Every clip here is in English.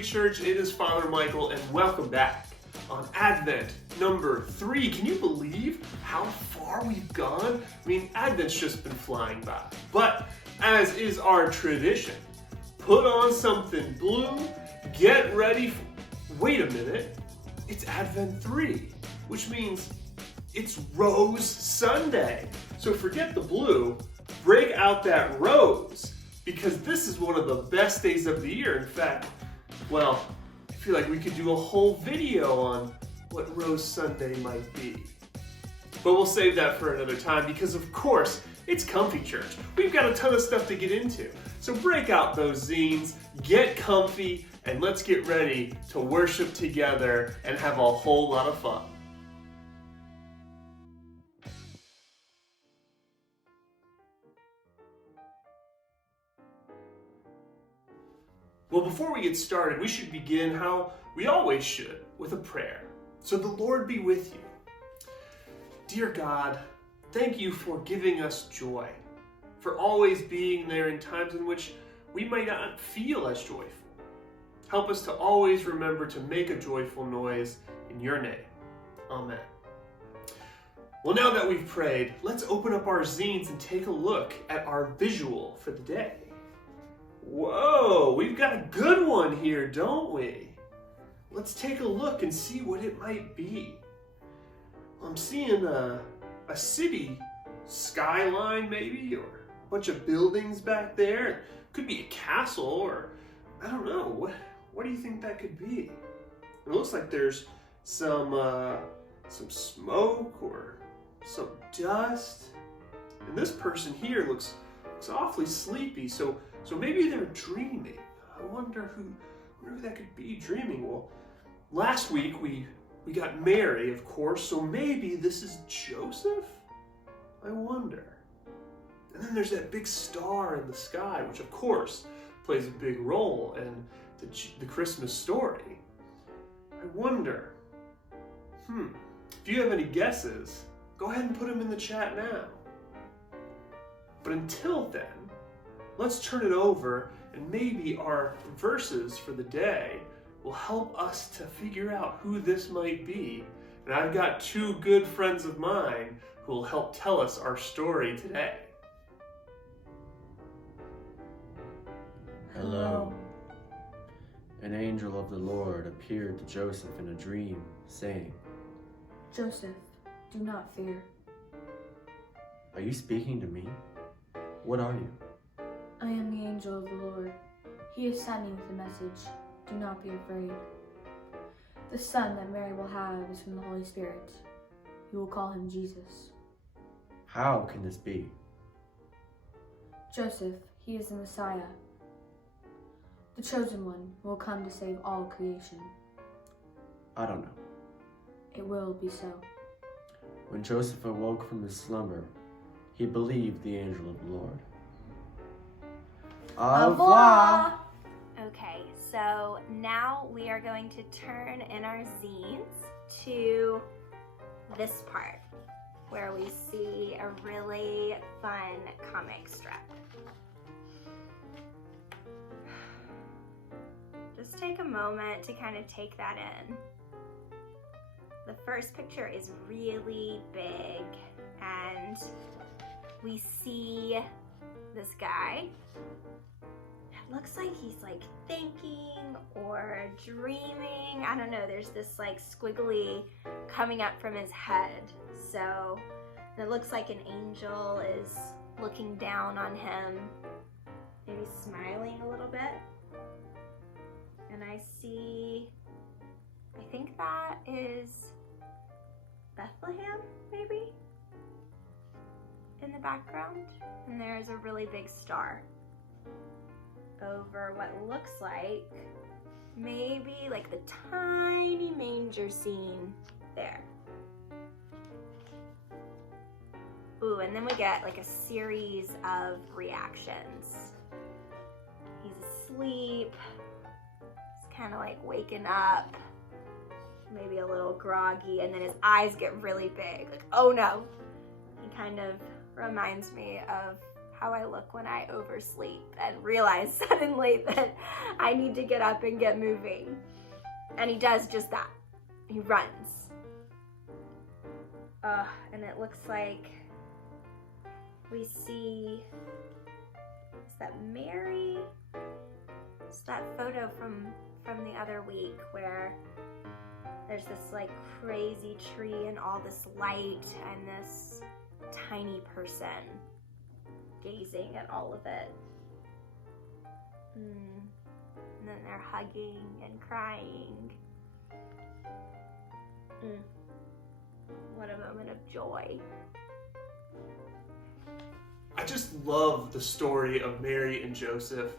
Comfy Church, it is Father Michael, and welcome back on Advent number 3. Can you believe how far we've gone? I mean, Advent's just been flying by. But as is our tradition, put on something blue, get ready. Wait a minute, it's Advent 3, which means it's Rose Sunday. So forget the blue, break out that rose, because this is one of the best days of the year. In fact, well, I feel like we could do a whole video on what Rose Sunday might be. But we'll save that for another time because, of course, it's Comfy Church. We've got a ton of stuff to get into. So break out those zines, get comfy, and let's get ready to worship together and have a whole lot of fun. Well, before we get started, we should begin how we always should, with a prayer. So the Lord be with you. Dear God, thank you for giving us joy, for always being there in times in which we might not feel as joyful. Help us to always remember to make a joyful noise in your name. Amen. Well, now that we've prayed, let's open up our zines and take a look at our visual for the day. Whoa, we've got a good one here, don't we? Let's take a look and see what it might be. I'm seeing a city skyline maybe, or a bunch of buildings back there. Could be a castle, or I don't know. What do you think that could be? It looks like there's some smoke or some dust. And this person here looks awfully sleepy, so maybe they're dreaming. I wonder who that could be dreaming. Well, last week we got Mary, of course, so maybe this is Joseph? I wonder. And then there's that big star in the sky, which of course plays a big role in the Christmas story. I wonder. If you have any guesses, go ahead and put them in the chat now. But until then, let's turn it over, and maybe our verses for the day will help us to figure out who this might be. And I've got two good friends of mine who will help tell us our story today. Hello. An angel of the Lord appeared to Joseph in a dream, saying, Joseph, do not fear. Are you speaking to me? What are you? I am the angel of the Lord. He is sending with a message. Do not be afraid. The son that Mary will have is from the Holy Spirit. You will call him Jesus. How can this be? Joseph, he is the Messiah, the chosen one who will come to save all creation. I don't know. It will be so. When Joseph awoke from his slumber, he believed the angel of the Lord. Au revoir! Okay, so now we are going to turn in our zines to this part where we see a really fun comic strip. Just take a moment to kind of take that in. The first picture is really big, and we see this guy. It looks like he's like thinking or dreaming. I don't know, there's this like squiggly coming up from his head. So it looks like an angel is looking down on him, maybe smiling a little bit. And I think that is Bethlehem, maybe, in the background. And there's a really big star over what looks like maybe like the tiny manger scene there. Ooh, and then we get like a series of reactions. He's asleep, he's kind of like waking up, maybe a little groggy, and then his eyes get really big, like, oh no. He kind of reminds me of how I look when I oversleep and realize suddenly that I need to get up and get moving. And he does just that. He runs. And it looks like we see, is that Mary? It's that photo from the other week where there's this like crazy tree and all this light and this tiny person gazing at all of it. And then they're hugging and crying. What a moment of joy. I just love the story of Mary and Joseph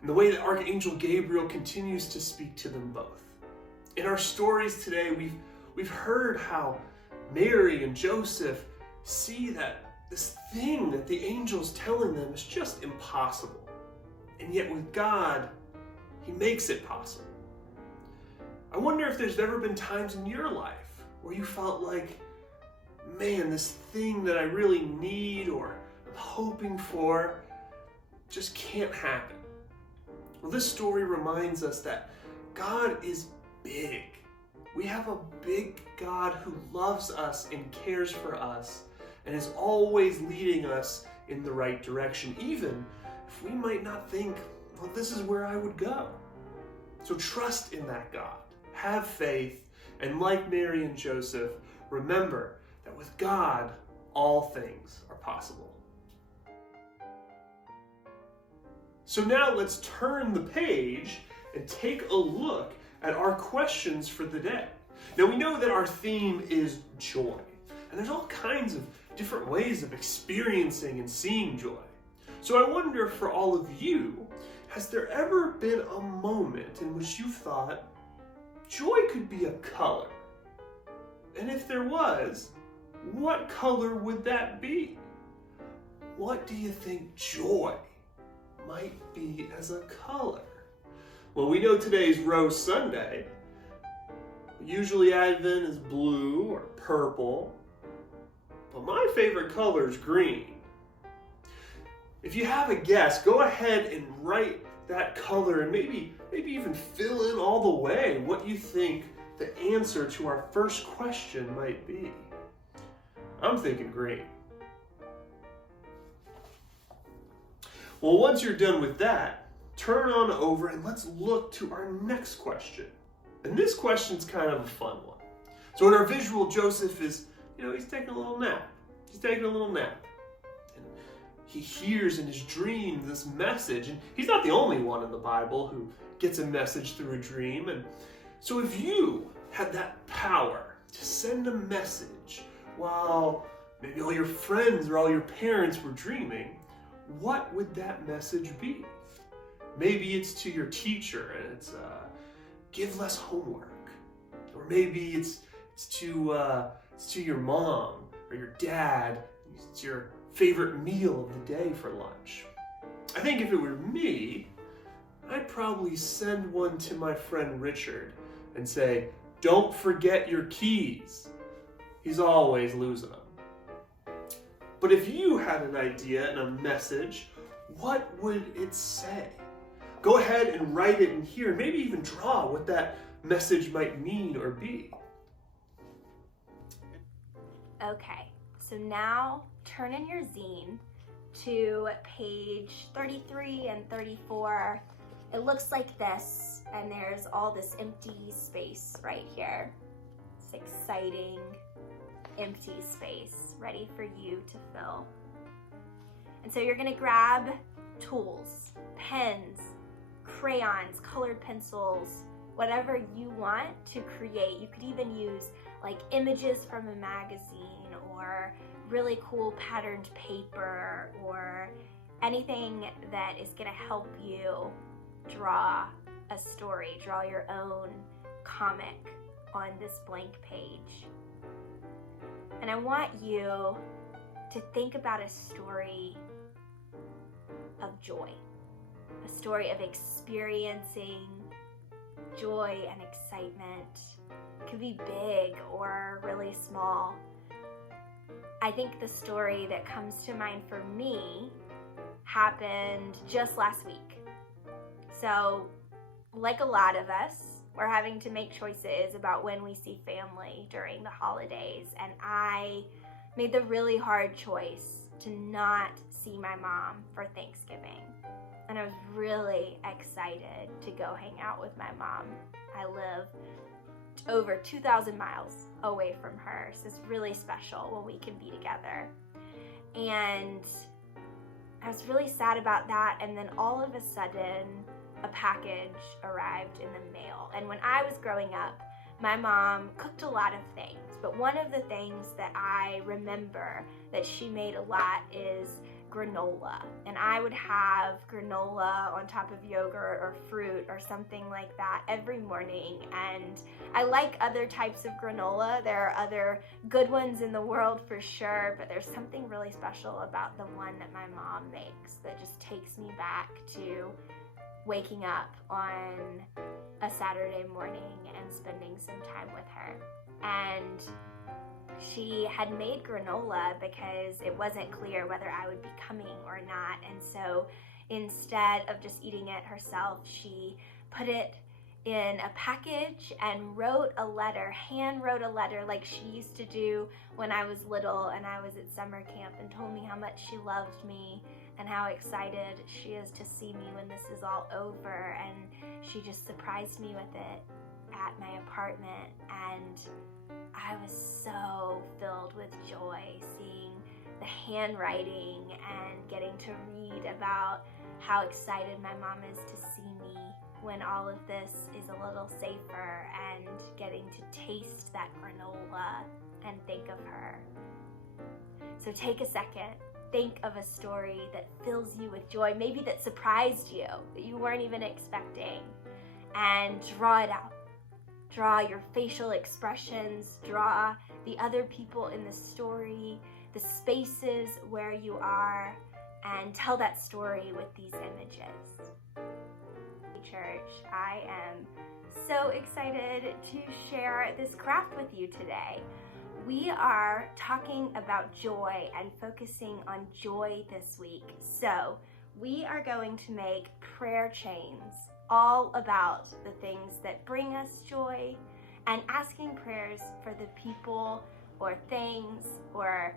and the way that Archangel Gabriel continues to speak to them both. In our stories today, we've heard how Mary and Joseph see that this thing that the angel's telling them is just impossible. And yet with God, he makes it possible. I wonder if there's ever been times in your life where you felt like, man, this thing that I really need or I'm hoping for just can't happen. Well, this story reminds us that God is big. We have a big God who loves us and cares for us and is always leading us in the right direction, even if we might not think, well, this is where I would go. So trust in that God. Have faith, and like Mary and Joseph, remember that with God, all things are possible. So now let's turn the page and take a look at our questions for the day. Now we know that our theme is joy, and there's all kinds of different ways of experiencing and seeing joy. So I wonder, for all of you, has there ever been a moment in which you thought joy could be a color? And if there was, what color would that be? What do you think joy might be as a color? Well, we know today's Rose Sunday. Usually Advent is blue or purple, but my favorite color is green. If you have a guess, go ahead and write that color and maybe even fill in all the way what you think the answer to our first question might be. I'm thinking green. Well, once you're done with that, turn on over and let's look to our next question. And this question's kind of a fun one. So in our visual, Joseph is, he's taking a little nap. He's taking a little nap. And he hears in his dream this message, and he's not the only one in the Bible who gets a message through a dream. And so if you had that power to send a message while maybe all your friends or all your parents were dreaming, what would that message be? Maybe it's to your teacher and it's give less homework, or maybe it's to your mom or your dad. It's your favorite meal of the day for lunch. I think if it were me, I'd probably send one to my friend Richard and say, "Don't forget your keys." He's always losing them. But if you had an idea and a message, what would it say? Go ahead and write it in here, and maybe even draw what that message might mean or be. Okay, so now turn in your zine to page 33 and 34. It looks like this, and there's all this empty space right here. It's exciting, empty space ready for you to fill. And so you're gonna grab tools, pens, crayons, colored pencils, whatever you want to create. You could even use like images from a magazine or really cool patterned paper or anything that is gonna help you draw a story, draw your own comic on this blank page. And I want you to think about a story of joy, a story of experiencing joy and excitement. It could be big or really small. I think the story that comes to mind for me happened just last week. So, like a lot of us, we're having to make choices about when we see family during the holidays. And I made the really hard choice to not see my mom for Thanksgiving. And I was really excited to go hang out with my mom. I live over 2,000 miles away from her, so it's really special when we can be together. And I was really sad about that, and then all of a sudden, a package arrived in the mail. And when I was growing up, my mom cooked a lot of things, but one of the things that I remember that she made a lot is granola. And I would have granola on top of yogurt or fruit or something like that every morning. And I like other types of granola. There are other good ones in the world for sure, but there's something really special about the one that my mom makes that just takes me back to waking up on a Saturday morning and spending some time with her. And she had made granola because it wasn't clear whether I would be coming or not. And so instead of just eating it herself, she put it in a package and wrote a letter, hand wrote a letter like she used to do when I was little and I was at summer camp, and told me how much she loved me and how excited she is to see me when this is all over. And she just surprised me with it at my apartment, and I was so filled with joy seeing the handwriting and getting to read about how excited my mom is to see me when all of this is a little safer, and getting to taste that granola and think of her. So take a second. Think of a story that fills you with joy, maybe that surprised you, that you weren't even expecting, and draw it out. Draw your facial expressions, draw the other people in the story, the spaces where you are, and tell that story with these images. Church, I am so excited to share this craft with you today. We are talking about joy and focusing on joy this week. So we are going to make prayer chains all about the things that bring us joy, and asking prayers for the people or things or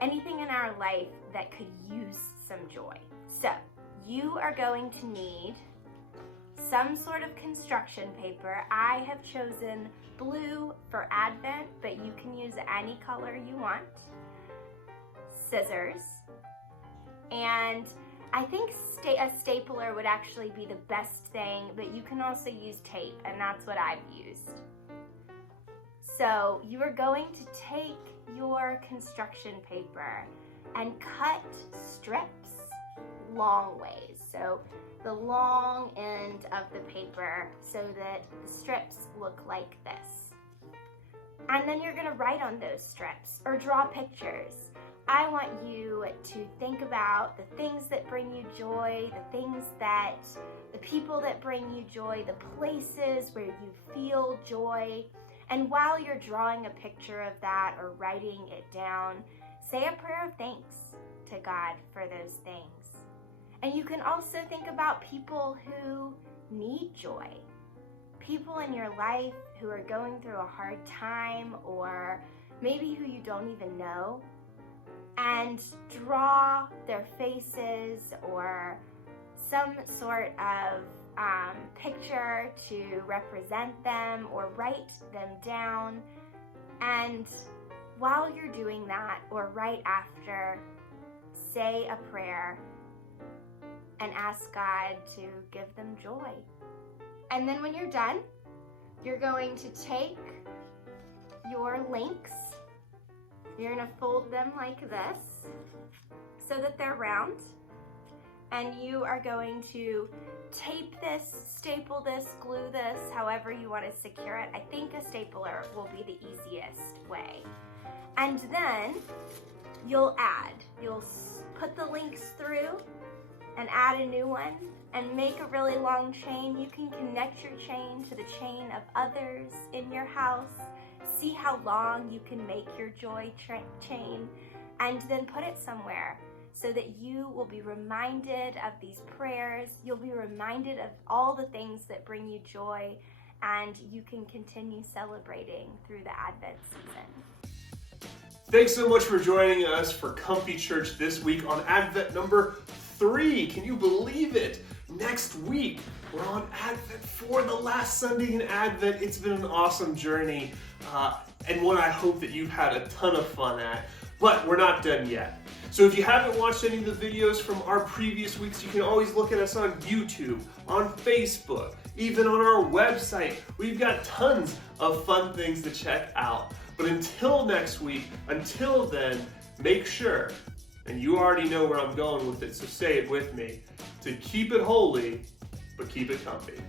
anything in our life that could use some joy. So you are going to need some sort of construction paper. I have chosen blue for Advent, but you can use any color you want. Scissors, and I think a stapler would actually be the best thing, but you can also use tape, and that's what I've used. So you are going to take your construction paper and cut strips long ways. So the long end of the paper so that the strips look like this. And then you're going to write on those strips or draw pictures. I want you to think about the things that bring you joy, the people that bring you joy, the places where you feel joy. And while you're drawing a picture of that or writing it down, say a prayer of thanks to God for those things. And you can also think about people who need joy, people in your life who are going through a hard time, or maybe who you don't even know, and draw their faces or some sort of picture to represent them, or write them down. And while you're doing that, or right after, say a prayer and ask God to give them joy. And then when you're done, you're going to take your links, you're going to fold them like this so that they're round, and you are going to tape this, staple this, glue this, however you want to secure it. I think a stapler will be the easiest way. And then you'll put the links through and add a new one and make a really long chain. You can connect your chain to the chain of others in your house. See how long you can make your joy chain, and then put it somewhere so that you will be reminded of these prayers. You'll be reminded of all the things that bring you joy, and you can continue celebrating through the Advent season. Thanks so much for joining us for Comfy Church this week on Advent number 3. Can you believe it? Next week, we're on Advent 4, the last Sunday in Advent. It's been an awesome journey, and one I hope that you've had a ton of fun at. But we're not done yet. So if you haven't watched any of the videos from our previous weeks, you can always look at us on YouTube, on Facebook, even on our website. We've got tons of fun things to check out. But until next week, until then, make sure, and you already know where I'm going with it, so say it with me, to keep it holy, but keep it comfy.